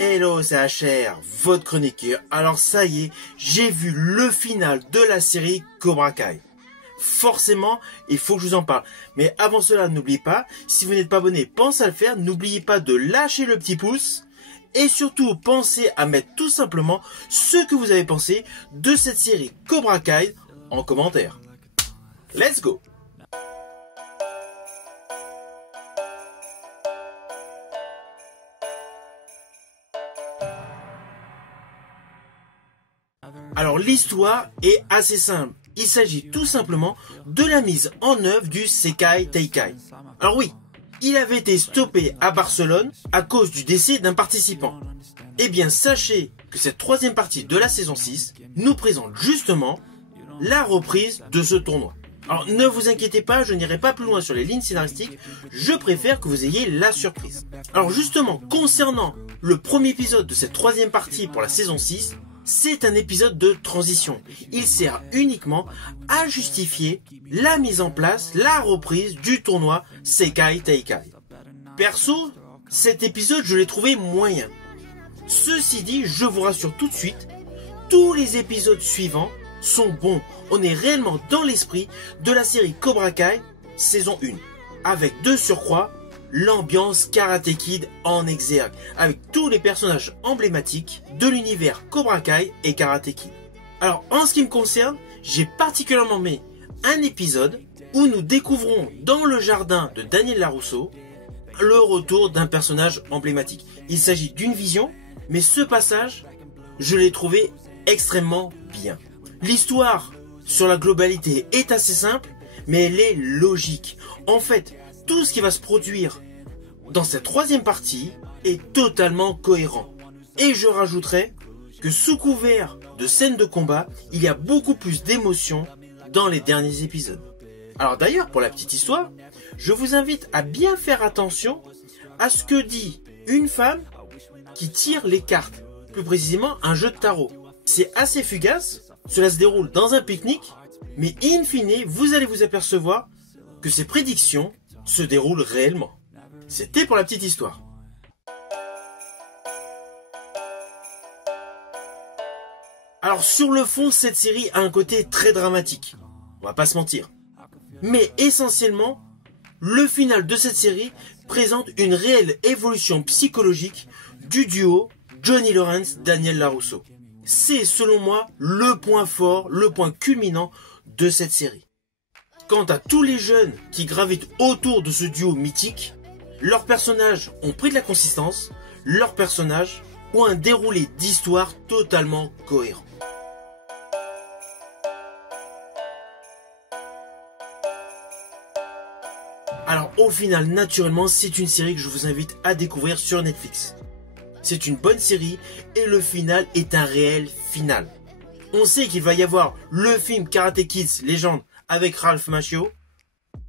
Hello, c'est HR, votre chroniqueur. Alors ça y est, j'ai vu le final de la série Cobra Kai. Forcément, il faut que je vous en parle. Mais avant cela, n'oubliez pas, si vous n'êtes pas abonné, pensez à le faire. N'oubliez pas de lâcher le petit pouce. Et surtout, pensez à mettre tout simplement ce que vous avez pensé de cette série Cobra Kai en commentaire. Let's go! Alors l'histoire est assez simple. Il s'agit tout simplement de la mise en œuvre du Sekai Taikai. Alors oui, il avait été stoppé à Barcelone à cause du décès d'un participant. Eh bien sachez que cette troisième partie de la saison 6 nous présente justement la reprise de ce tournoi. Alors ne vous inquiétez pas, je n'irai pas plus loin sur les lignes scénaristiques, je préfère que vous ayez la surprise. Alors justement, concernant le premier épisode de cette troisième partie pour la saison 6, c'est un épisode de transition. Il sert uniquement à justifier la mise en place, la reprise du tournoi Sekai Taikai. Perso, cet épisode, je l'ai trouvé moyen. Ceci dit, je vous rassure tout de suite, tous les épisodes suivants sont bons. On est réellement dans l'esprit de la série Cobra Kai saison 1. Avec de surcroît, l'ambiance Karate Kid en exergue, avec tous les personnages emblématiques de l'univers Cobra Kai et Karate Kid. Alors en ce qui me concerne, j'ai particulièrement aimé un épisode où nous découvrons dans le jardin de Daniel LaRusso le retour d'un personnage emblématique. Il s'agit d'une vision, mais ce passage, je l'ai trouvé extrêmement bien. L'histoire sur la globalité est assez simple, mais elle est logique. En fait, tout ce qui va se produire dans cette troisième partie est totalement cohérent. Et je rajouterai que sous couvert de scènes de combat, il y a beaucoup plus d'émotions dans les derniers épisodes. Alors d'ailleurs, pour la petite histoire, je vous invite à bien faire attention à ce que dit une femme qui tire les cartes, plus précisément un jeu de tarot. C'est assez fugace, cela se déroule dans un pique-nique, mais in fine, vous allez vous apercevoir que ces prédictions se déroulent réellement. C'était pour la petite histoire. Alors sur le fond, cette série a un côté très dramatique. On va pas se mentir. Mais essentiellement, le final de cette série présente une réelle évolution psychologique du duo Johnny Lawrence-Daniel LaRusso. C'est selon moi le point fort, le point culminant de cette série. Quant à tous les jeunes qui gravitent autour de ce duo mythique, leurs personnages ont pris de la consistance, leurs personnages ont un déroulé d'histoire totalement cohérent. Alors au final, naturellement, c'est une série que je vous invite à découvrir sur Netflix. C'est une bonne série et le final est un réel final. On sait qu'il va y avoir le film Karate Kids Légende avec Ralph Macchio,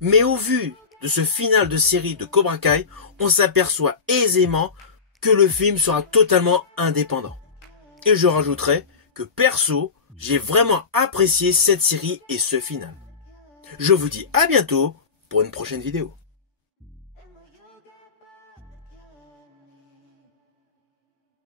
mais au vu de ce final de série de Cobra Kai, on s'aperçoit aisément que le film sera totalement indépendant. Et je rajouterai que perso, j'ai vraiment apprécié cette série et ce final. Je vous dis à bientôt pour une prochaine vidéo.